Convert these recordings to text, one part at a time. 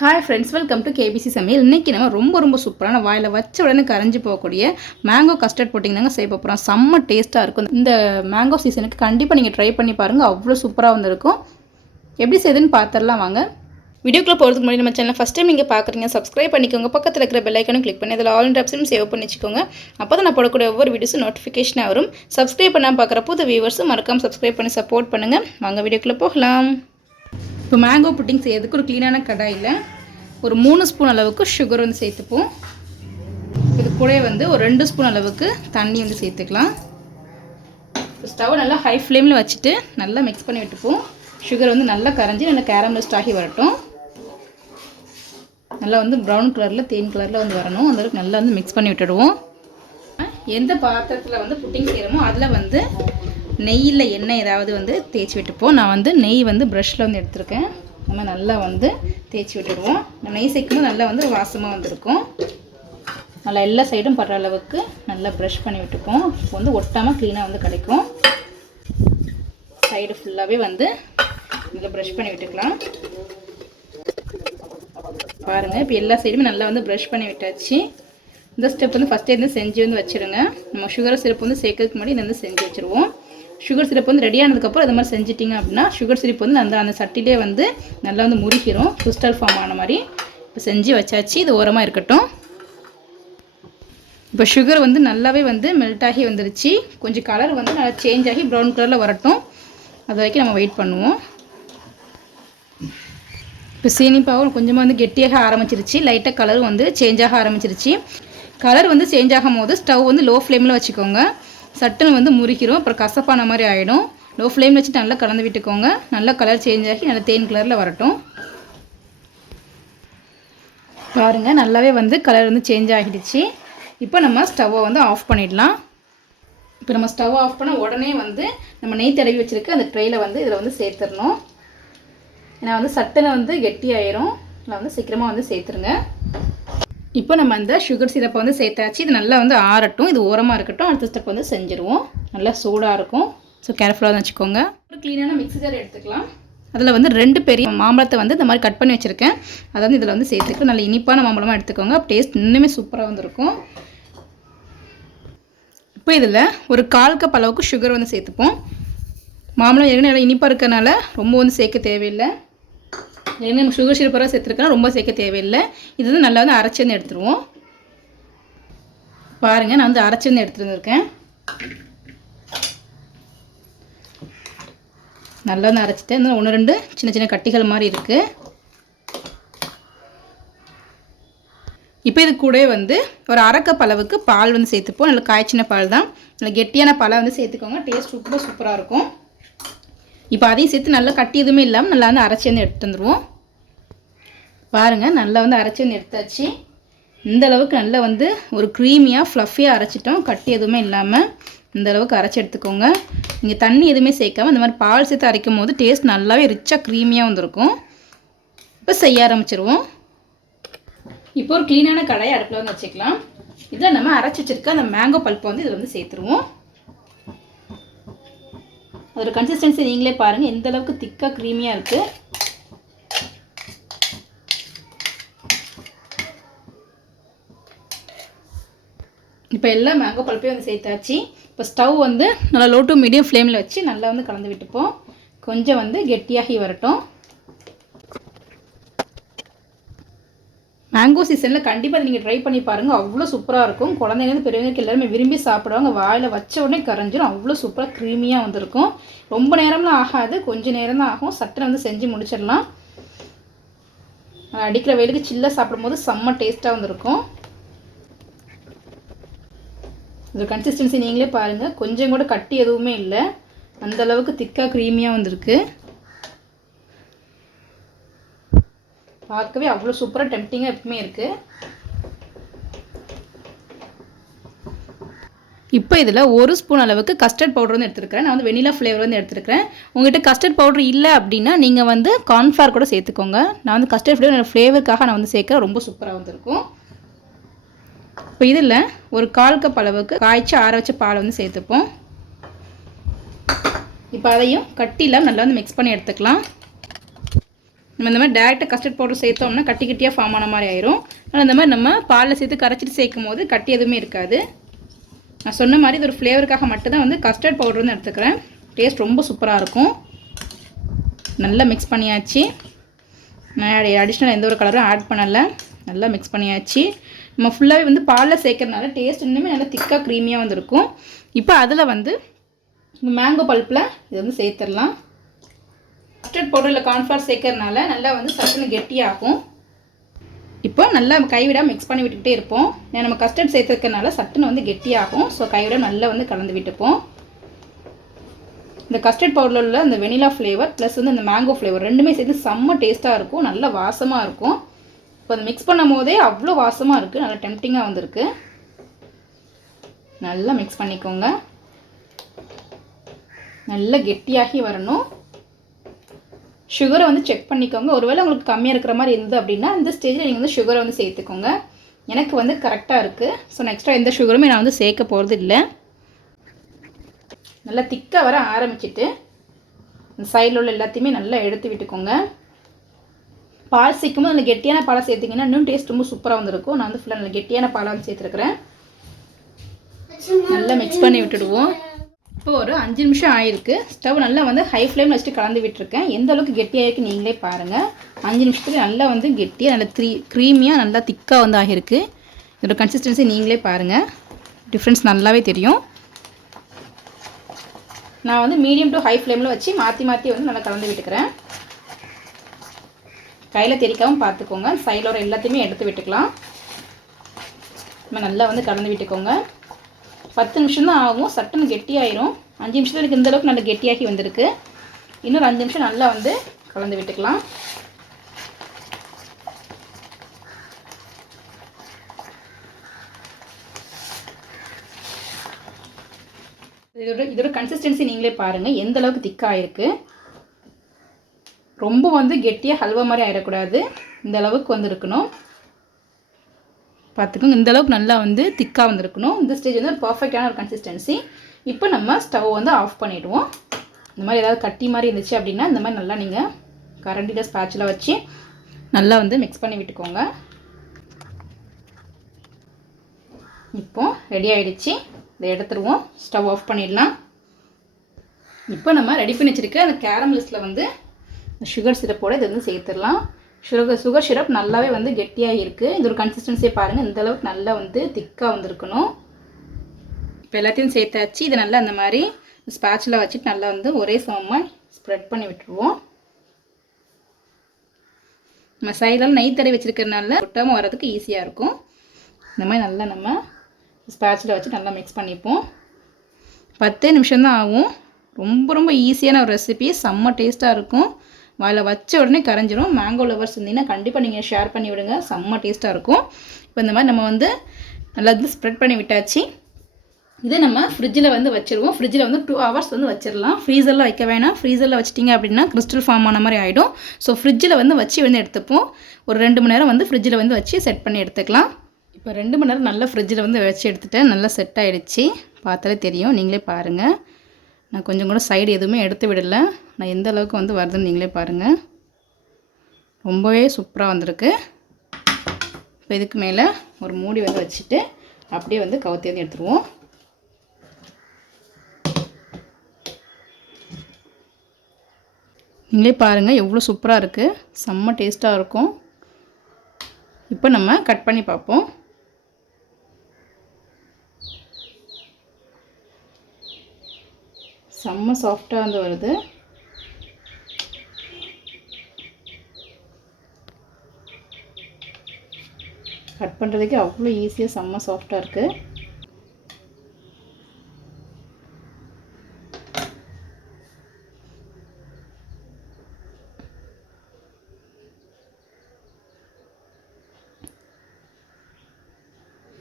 Hi friends, welcome to KBC சமையல். இன்றைக்கி நம்ம ரொம்ப சூப்பரான வாயில் வச்ச உடனே கரைஞ்சி போகக்கூடிய மேங்கோ கஸ்டர்ட் புட்டிங் தாங்க செய்ய போகிறோம். செம்ம டேஸ்ட்டாக இருக்கும். இந்த மேங்கோ சீசனுக்கு கண்டிப்பாக நீங்கள் ட்ரை பண்ணி பாருங்கள். அவ்வளோ சூப்பராக வந்திருக்கும். எப்படி செய்யுதுன்னு பார்த்துடலாம் வாங்க. வீடியோக்குள்ளே போகிறதுக்கு முன்னாடி நம்ம சேனல் ஃபஸ்ட் டைம் நீங்கள் பார்க்குறீங்க, சப்ஸ்கிரைப் பண்ணிக்கோங்க. பக்கத்தில் இருக்கிற பெல் ஐக்கனும் கிளிக் பண்ணி அதில் ஆல் ஆப்ஷனும் சேவ் பண்ணி வச்சுக்கோங்க. அப்போ தான் நான் போடக்கூடிய ஒவ்வொரு வீடியோஸும் நோட்டிஃபிகேஷனாக வரும். சப்ஸ்கிரைப் பண்ணாமல் பார்க்குற புது வியூவர்ஸும் மறக்காமல் சப்ஸ்கிரைப் பண்ணி சப்போர்ட் பண்ணுங்கள். வாங்க வீடியோக்குள்ளே போகலாம். இப்போ மேங்கோ புட்டிங் செய்யறதுக்கு ஒரு க்ளீனான கடாயில் ஒரு 3 ஸ்பூன் அளவுக்கு சுகர் வந்து சேர்த்துப்போம். இது கூட வந்து ஒரு 2 ஸ்பூன் அளவுக்கு தண்ணி வந்து சேர்த்துக்கலாம். ஸ்டவ் நல்லா ஹை ஃப்ளேமில் வச்சுட்டு நல்லா மிக்ஸ் பண்ணி விட்டுப்போம். சுகர் வந்து நல்லா கரைஞ்சி நல்லா கேரமலைஸ்ட் ஆகி வரட்டும். நல்லா வந்து ப்ரௌன் கலரில் தேன் கலரில் வந்து வரணும். அந்தளவுக்கு நல்லா வந்து மிக்ஸ் பண்ணி விட்டுடுவோம். எந்த பாத்திரத்தில் வந்து புட்டிங் செய்கிறோமோ அதில் வந்து நெய்யில் எண்ணெய் ஏதாவது வந்து தேய்ச்சி விட்டுப்போம். நான் வந்து நெய் வந்து ப்ரஷ்ஷில் வந்து எடுத்துருக்கேன். நம்ம நல்லா வந்து தேய்ச்சி விட்டுடுவோம். நெய் சேர்க்கும்போது நல்லா வந்து வாசமாக வந்துருக்கும். நல்லா எல்லா சைடும் படுற அளவுக்கு நல்லா ப்ரஷ் பண்ணி விட்டுப்போம். இப்போ வந்து ஒட்டாமல் க்ளீனாக வந்து கிடைக்கும். சைடு ஃபுல்லாகவே வந்து நல்லா ப்ரஷ் பண்ணி விட்டுக்கலாம். பாருங்கள், இப்போ எல்லா சைடுமே நல்லா வந்து ப்ரஷ் பண்ணி விட்டாச்சு. இந்த ஸ்டெப் வந்து ஃபஸ்ட்டே வந்து செஞ்சு வந்து வச்சுருங்க. நம்ம சுகர் சிரப் வந்து சேர்க்கறதுக்கு முன்னாடி இதை வந்து செஞ்சு வச்சுருவோம். சுகர் சிரப் வந்து ரெடி ஆனதுக்கப்புறம் இது மாதிரி செஞ்சிட்டிங்க அப்படின்னா சுகர் சிரப் வந்து அந்த சட்டிலே வந்து நல்லா வந்து முறிக்கிறோம். கிறிஸ்டல் ஃபார்ம் ஆன மாதிரி இப்போ செஞ்சு வச்சாச்சு. இது ஓரமாக இருக்கட்டும். இப்போ சுகர் வந்து நல்லாவே வந்து மெல்ட் ஆகி வந்துருச்சு. கொஞ்சம் கலர் வந்து நல்லா சேஞ்ச் ஆகி ப்ரௌன் கலரில் வரட்டும். அது வரைக்கும் நம்ம வெயிட் பண்ணுவோம். இப்போ சீனிப்பாவும் கொஞ்சமாக வந்து கெட்டியாக ஆரம்பிச்சிருச்சு. லைட்டாக கலரும் வந்து சேஞ்ச் ஆக ஆரம்பிச்சிருச்சு. கலர் வந்து சேஞ்ச் ஆகும் போது ஸ்டவ் வந்து லோ ஃப்ளேமில் வச்சுக்கோங்க. சட்டுன்னு வந்து முறிக்கிறோம். அப்புறம் கசப்பான மாதிரி ஆகிடும். லோ ஃப்ளேமில் வச்சு நல்லா கலந்து விட்டுக்கோங்க. நல்லா கலர் சேஞ்ச் ஆகி நல்லா தேன் கலரில் வரட்டும். பாருங்கள், நல்லாவே வந்து கலர் வந்து சேஞ்ச் ஆகிடுச்சு. இப்போ நம்ம ஸ்டவ்வை வந்து ஆஃப் பண்ணிடலாம். இப்போ நம்ம ஸ்டவ் ஆஃப் பண்ண உடனே வந்து நம்ம நெய் தடவி வச்சுருக்க அந்த ட்ரெயில் வந்து இதில் வந்து சேர்த்துடணும். ஏன்னா வந்து சட்டுன்னு வந்து கெட்டி ஆயிரும். அதில் வந்து சீக்கிரமாக வந்து சேர்த்துருங்க. இப்போ நம்ம அந்த சுகர் சிரப்பை வந்து சேர்த்தாச்சு. இது நல்லா வந்து ஆறட்டும். இது ஓரமாக இருக்கட்டும். அடுத்த ஸ்டெப் வந்து செஞ்சுருவோம். நல்லா சூடாக இருக்கும். ஸோ கேர்ஃபுல்லாக தான் வச்சுக்கோங்க. ஒரு க்ளீனான மிக்ஸி ஜார் எடுத்துக்கலாம். அதில் வந்து 2 பெரிய மாம்பழத்தை வந்து இந்த மாதிரி கட் பண்ணி வச்சுருக்கேன். அதை வந்து இதில் வந்து சேர்த்துக்கலாம். நல்ல இனிப்பான மாம்பழமாக எடுத்துக்கோங்க. டேஸ்ட் இன்னுமே சூப்பராக வந்துருக்கும். இப்போ இதில் ஒரு 1/4 கப் அளவுக்கு சுகர் வந்து சேர்த்துப்போம். மாம்பழம் ஏற்கனவே நல்லா இனிப்பாக இருக்கனால ரொம்ப வந்து சேர்க்க தேவையில்லை. ஏன்னா நம்ம சுகர் சிரப்பராக சேர்த்துருக்கோம், ரொம்ப சேர்க்க தேவையில்லை. இது வந்து நல்லா வந்து அரைச்சி வந்து எடுத்துருவோம். பாருங்கள், நான் வந்து அரைச்சி வந்து எடுத்துகிட்டு வந்துருக்கேன். நல்லா வந்து அரைச்சிட்டு இந்த 1-2 சின்ன சின்ன கட்டிகள் மாதிரி இருக்குது. இப்போ இது கூட வந்து ஒரு 1/2 கப் அளவுக்கு பால் வந்து சேர்த்துப்போம். நல்லா காய்ச்சின பால் தான். நல்லா கெட்டியான பாலாக வந்து சேர்த்துக்கோங்க. டேஸ்ட் ரொம்ப சூப்பராக இருக்கும். இப்போ அதையும் சேர்த்து நல்லா கட்டி எதுவுமே இல்லாமல் நல்லா வந்து அரைச்சி வந்து எடுத்துட்டு வந்துடுவோம். பாருங்கள், நல்லா வந்து அரைச்சி வந்து எடுத்தாச்சு. இந்த அளவுக்கு நல்லா வந்து ஒரு க்ரீமியாக ஃப்ளஃபியாக அரைச்சிட்டோம். கட்டி எதுவுமே இல்லாமல் இந்த அளவுக்கு அரைச்சி எடுத்துக்கோங்க. நீங்கள் தண்ணி எதுவுமே சேர்க்காமல் இந்த மாதிரி பால் சேர்த்து அரைக்கும் போது டேஸ்ட் நல்லாவே ரிச்சாக க்ரீமியாக வந்துருக்கும். இப்போ செய்ய ஆரம்பிச்சிருவோம். இப்போ ஒரு க்ளீனான கடாயை அடுப்பில் வந்து வச்சுக்கலாம். இதில் நம்ம அரைச்சி வச்சுருக்க அந்த மேங்கோ பல்ப்பை வந்து இதில் வந்து சேர்த்துருவோம். அதோட கன்சிஸ்டன்சி நீங்களே பாருங்கள், எந்த அளவுக்கு திக்காக க்ரீமியாக இருக்குது. இப்போ எல்லா மேங்கோ பல்ப்பையும் வந்து சேர்த்தாச்சு. இப்போ ஸ்டவ் வந்து நல்லா லோ டு மீடியம் ஃப்ளேமில் வச்சு நல்லா வந்து கலந்து விட்டுப்போம். கொஞ்சம் வந்து கெட்டியாகி வரட்டும். மேங்கோ சீசனில் கண்டிப்பாக நீங்கள் ட்ரை பண்ணி பாருங்கள். அவ்வளோ சூப்பராக இருக்கும். குழந்தைங்க பெரியவங்களுக்கு எல்லாருமே விரும்பி சாப்பிடுவாங்க. வாயில் வச்ச உடனே கரைஞ்சிரும். அவ்வளோ சூப்பராக க்ரீமியாக வந்திருக்கும். ரொம்ப நேரம்லாம் ஆகாது, கொஞ்சம் நேரம் தான் ஆகும். சட்டை வந்து செஞ்சு முடிச்சிடலாம். அடிக்கிற வெயிலுக்கு சில்ல சாப்பிடும்போது செம்ம டேஸ்ட்டாக வந்துருக்கும். இந்த கன்சிஸ்டன்சி நீங்களே பாருங்கள், கொஞ்சம் கூட கட்டி எதுவுமே இல்லை. அந்தளவுக்கு திக்காக க்ரீமியாக வந்திருக்கு. பார்க்கவே அவ்வளோ சூப்பராக டெம்ப்டிங்காக எப்பவுமே இருக்குது. இப்போ இதில் 1 ஸ்பூன் அளவுக்கு கஸ்டர்ட் பவுடர் வந்து எடுத்துருக்கிறேன். நான் வந்து வெனிலா ஃப்ளேவர் வந்து எடுத்துருக்கிறேன். உங்கள்கிட்ட கஸ்டர்ட் பவுடர் இல்லை அப்படின்னா நீங்கள் வந்து கார்ன்ஃப்ளவர் கூட சேர்த்துக்கோங்க. நான் வந்து கஸ்டர்ட் ஃப்ளேவருக்காக நான் வந்து சேர்க்குறேன். ரொம்ப சூப்பராக வந்துருக்கும். இப்போ இதில் ஒரு 1/4 கப் அளவுக்கு காய்ச்சி ஆற வச்ச பாலை வந்து சேர்த்துப்போம். இப்போ அதையும் கட்டி இல்லாமல் நல்லா வந்து மிக்ஸ் பண்ணி எடுத்துக்கலாம். நம்ம இந்த மாதிரி டேரெக்டாக கஸ்டர்ட் பவுடர் சேர்த்தோம்னா கட்டி கட்டியாக ஃபார்ம் ஆன மாதிரி ஆயிரும். ஆனால் இந்த மாதிரி நம்ம பாலில் சேர்த்து கரைச்சிட்டு சேர்க்கும் போது கட்டி எதுவுமே இருக்காது. நான் சொன்ன மாதிரி இது ஒரு ஃப்ளேவருக்காக மட்டும்தான் வந்து கஸ்டர்ட் பவுடர் வந்து எடுத்துக்கிறேன். டேஸ்ட் ரொம்ப சூப்பராக இருக்கும். நல்லா மிக்ஸ் பண்ணியாச்சு. நான் அடிஷ்னல் எந்த ஒரு கலரும் ஆட் பண்ணலை. நல்லா மிக்ஸ் பண்ணியாச்சு. நம்ம ஃபுல்லாகவே வந்து பாலில் சேர்க்கறதுனால டேஸ்ட் இன்னுமே நல்லா திக்காக க்ரீமியாக வந்துருக்கும். இப்போ அதில் வந்து மேங்கோ பல்ப்பில் இது வந்து சேர்த்துடலாம். கஸ்டர்ட் பவுடரில் கார்ன்ஃப்ளவர் சேர்க்கறதுனால நல்லா வந்து சட்டுன்னு கெட்டியாகும். இப்போ நல்லா கைவிடாமல் மிக்ஸ் பண்ணி விட்டுக்கிட்டே இருப்போம். நம்ம கஸ்டர்ட் சேர்த்துக்கிறதுனால சட்டுன்னு வந்து கெட்டியாகும். ஸோ கைவிட நல்லா வந்து கலந்து விட்டுப்போம். இந்த கஸ்டர்ட் பவுடரில் உள்ள இந்த வெனிலா ஃப்ளேவர் ப்ளஸ் வந்து இந்த மேங்கோ ஃப்ளேவர் ரெண்டுமே சேர்த்து செம்ம டேஸ்ட்டாக இருக்கும். நல்ல வாசமாக இருக்கும். இப்போ அதை மிக்ஸ் பண்ணும் போதே அவ்வளோ வாசமாக இருக்குது. நல்லா டெம்ப்டிங்காக வந்திருக்கு. நல்லா மிக்ஸ் பண்ணிக்கோங்க. நல்லா கெட்டியாகி வரணும். சுகரை வந்து செக் பண்ணிக்கோங்க. ஒருவேளை உங்களுக்கு கம்மியாக இருக்கிற மாதிரி இருந்தது அப்படின்னா இந்த ஸ்டேஜில் நீங்கள் வந்து சுகரை வந்து சேர்த்துக்கோங்க. எனக்கு வந்து கரெக்டாக இருக்குது. ஸோ நெக்ஸ்ட்டாக எந்த சுகருமே நான் வந்து சேர்க்க போகிறது இல்லை. நல்லா திக்காக வர ஆரம்பிச்சிட்டு இந்த சைடில் உள்ள எல்லாத்தையுமே நல்லா எடுத்து விட்டுக்கோங்க. பால் சேர்க்கும்போது அந்த கெட்டியான பாலை சேர்த்திங்கன்னா இன்னும் டேஸ்ட் ரொம்ப சூப்பராக வந்துருக்கும். நான் வந்து ஃபுல்லாக நல்ல கெட்டியான பாலை வந்து சேர்த்துருக்குறேன். நல்லா மிக்ஸ் பண்ணி விட்டுடுவோம். இப்போ ஒரு 5 நிமிஷம் ஆயிருக்கு. ஸ்டவ் நல்லா வந்து ஹை ஃப்ளேமில் வச்சுட்டு கலந்து விட்டுருக்கேன். எந்த அளவுக்கு கெட்டியாக இருக்குது நீங்களே பாருங்கள். 5 நிமிஷத்துக்கு நல்லா வந்து கெட்டியாக நல்லா க்ரீமியாக நல்லா திக்காக வந்து ஆகிருக்கு. இதோட கன்சிஸ்டன்சி நீங்களே பாருங்கள். டிஃப்ரென்ஸ் நல்லாவே தெரியும். நான் வந்து மீடியம் டு ஹை ஃப்ளேமில் வச்சு மாற்றி மாற்றி வந்து நல்லா கலந்து விட்டுக்கிறேன். கையில் தெரிக்காமல் பார்த்துக்கோங்க. சைடில் ஒரு எல்லாத்தையுமே எடுத்து விட்டுக்கலாம். நம்ம நல்லா வந்து கலந்து விட்டுக்கோங்க. 10 நிமிஷம் தான் ஆகும். சட்டுன்னு கெட்டியாயிரும். 5 நிமிஷத்தில் எனக்கு இந்தளவுக்கு நல்லா கெட்டியாகி வந்திருக்கு. இன்னொரு 5 நிமிஷம் நல்லா வந்து கலந்து விட்டுக்கலாம். இதோட கன்சிஸ்டன்சி நீங்களே பாருங்கள் எந்த அளவுக்கு திக்காக இருக்குது. ரொம்ப வந்து கெட்டியாக ஹல்வா மாதிரி ஆகிடக்கூடாது. இந்த அளவுக்கு வந்து இருக்கணும். பார்த்துக்கோங்க. இந்த அளவுக்கு நல்லா வந்து திக்காக வந்துருக்கணும். இந்த ஸ்டேஜ் வந்து ஒரு பர்ஃபெக்டான ஒரு கன்சிஸ்டன்சி. இப்போ நம்ம ஸ்டவ் வந்து ஆஃப் பண்ணிவிடுவோம். இந்த மாதிரி ஏதாவது கட்டி மாதிரி இருந்துச்சு அப்படின்னா இந்த மாதிரி நல்லா நீங்கள் கரண்டியில் ஸ்பேட்சில் வச்சு நல்லா வந்து மிக்ஸ் பண்ணி விட்டுக்கோங்க. இப்போ ரெடி ஆகிடுச்சு. இதை எடுத்துருவோம். ஸ்டவ் ஆஃப் பண்ணிடலாம். இப்போ நம்ம ரெடி பண்ணி வச்சுருக்க அந்த கேரமலிஸ்ட்டில் வந்து சுகர் சிரப்போடு இதை வந்து சேர்த்துடலாம். சுகர் சிரப் நல்லாவே வந்து கெட்டியாக இருக்குது. இது ஒரு கன்சிஸ்டன்சியை பாருங்கள். இந்த அளவுக்கு நல்லா வந்து திக்காக வந்துருக்கணும். இப்போ எல்லாத்தையும் சேர்த்தாச்சு. இதை நல்லா அந்த மாதிரி ஸ்பேட்சில் வச்சுட்டு நல்லா வந்து ஒரே சமமாக ஸ்ப்ரெட் பண்ணி விட்டுருவோம். நம்ம சைடில் நெய் தடவி வச்சுருக்கிறதுனால ஒட்டாமல் வரதுக்கு ஈஸியாக இருக்கும். இந்த மாதிரி நல்லா நம்ம ஸ்பேட்சில் வச்சு நல்லா மிக்ஸ் பண்ணிப்போம். 10 நிமிஷம் தான் ஆகும். ரொம்ப ரொம்ப ஈஸியான ஒரு ரெசிபி. செம்ம டேஸ்ட்டாக இருக்கும். வாயில் வச்ச உடனே கரைஞ்சிரும். மேங்கோ லவர்ஸ் இருந்தீங்கன்னா கண்டிப்பாக நீங்கள் ஷேர் பண்ணி விடுங்க. செம்ம டேஸ்ட்டாக இருக்கும். இப்போ இந்த மாதிரி நம்ம வந்து நல்லா வந்து ஸ்ப்ரெட் பண்ணி விட்டாச்சு. இதை நம்ம ஃப்ரிட்ஜில் வந்து வச்சுருவோம். ஃப்ரிட்ஜில் வந்து 2 hours வந்து வச்சிடலாம். ஃப்ரீசரில் வைக்க வேணாம். ஃப்ரீசரில் வச்சிட்டிங்க அப்படின்னா கிறிஸ்டல் ஃபார்ம் ஆன மாதிரி ஆகிடும். ஸோ ஃப்ரிட்ஜில் வந்து வச்சு வந்து எடுத்துப்போம். ஒரு 2 மணி நேரம் வந்து ஃப்ரிட்ஜில் வந்து வச்சு செட் பண்ணி எடுத்துக்கலாம். இப்போ 2 மணி நேரம் நல்லா ஃப்ரிட்ஜில் வந்து வச்சு எடுத்துகிட்டேன். நல்லா செட் ஆகிடுச்சு. பார்த்தாலே தெரியும். நீங்களே பாருங்கள். நான் கொஞ்சம் கூட சைடு எதுவுமே எடுத்து விடலை. நான் எந்த அளவுக்கு வந்து வருதுன்னு நீங்களே பாருங்கள். ரொம்பவே சூப்பராக வந்திருக்கு. இப்போ இதுக்கு மேலே ஒரு மூடி வந்து வச்சுட்டு அப்படியே வந்து கவுத்தி வந்து எடுத்துருவோம். நீங்களே பாருங்கள் எவ்வளோ சூப்பராக இருக்குது. செம்ம டேஸ்ட்டாக இருக்கும். இப்போ நம்ம கட் பண்ணி பார்ப்போம். செம்ம சாஃப்டாக வந்து வருது. கட் பண்ணுறதுக்கு அவ்வளோ ஈஸியாக செம்ம சாஃப்டாக இருக்குது.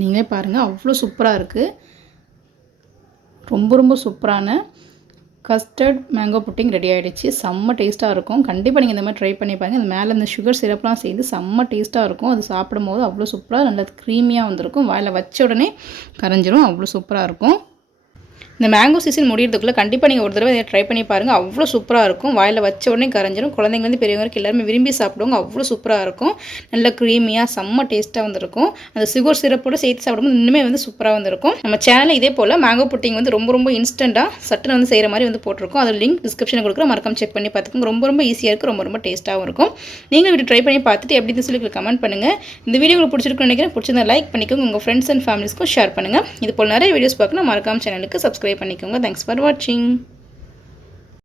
நீங்களே பாருங்கள் அவ்வளோ சூப்பராக இருக்குது. ரொம்ப ரொம்ப சூப்பரான கஸ்டர்ட் மேங்கோ புட்டிங் ரெடி ஆகிடுச்சு. செம்ம டேஸ்ட்டாக இருக்கும். கண்டிப்பாக நீங்கள் இந்த மாதிரி ட்ரை பண்ணி பாருங்கள். இந்த மேலே இந்த சுகர் சிரப்லாம் சேர்ந்து செம்ம டேஸ்ட்டாக இருக்கும். அது சாப்பிடும்போது அவ்வளோ சூப்பராக நல்லா க்ரீமியாக வந்திருக்கும். வாயில் வச்ச உடனே கரைஞ்சிரும். அவ்வளோ சூப்பராக இருக்கும். இந்த மேங்கோ சீசன் முடியறதுக்குள்ளே கண்டிப்பாக நீங்கள் ஒரு தடவை இதை ட்ரை பண்ணி பாருங்கள். அவ்வளோ சூப்பராக இருக்கும். வாயில் வச்ச உடனே கரைஞ்சிரும். குழந்தைங்கலேருந்து பெரியவங்களுக்கு எல்லாருமே விரும்பி சாப்பிடுவாங்க. அவ்வளோ சூப்பராக இருக்கும். நல்ல க்ரீமியாக செம்ம டேஸ்ட்டாக வந்துருக்கும். அந்த சுகர் சிரப்போடு சேர்த்து சாப்பிடும்போது இன்னுமே வந்து சூப்பராக வந்துருக்கும். நம்ம சேனலில் இதே போல் மேங்கோ புட்டிங் வந்து ரொம்ப இன்ஸ்டண்ட்டாக சட்டுன்னு வந்து செய்கிற மாதிரி வந்து போட்டிருக்கோம். அதில் லிங்க் டிஸ்கிரிப்ஷனில் கொடுக்குற மறக்காம செக் பண்ணி பார்த்துக்கோங்க. ரொம்ப ஈஸியாக இருக்குது. ரொம்ப டேஸ்ட்டாகவும் இருக்கும். நீங்கள் வீட்டு ட்ரை பண்ணி பார்த்துட்டு எப்படின்னு சொல்லி கமெண்ட் பண்ணுங்கள். இந்த வீடியோ உங்களுக்கு பிடிச்சிருக்குன்னு நினைக்கிறேன். பிடிச்சிருந்தா லைக் பண்ணிக்கோங்க. உங்கள் ஃப்ரெண்ட்ஸ் அண்ட் ஃபேமிலிஸ்க்கும் ஷேர் பண்ணுங்கள். இது போல் நிறைய வீடியோஸ் பார்க்கணும் மறக்காம சேனலுக்கு சப்ஸ்கிரைப் பண்ணிக்கோங்க. தேங்க்ஸ் ஃபார் வாட்சிங்.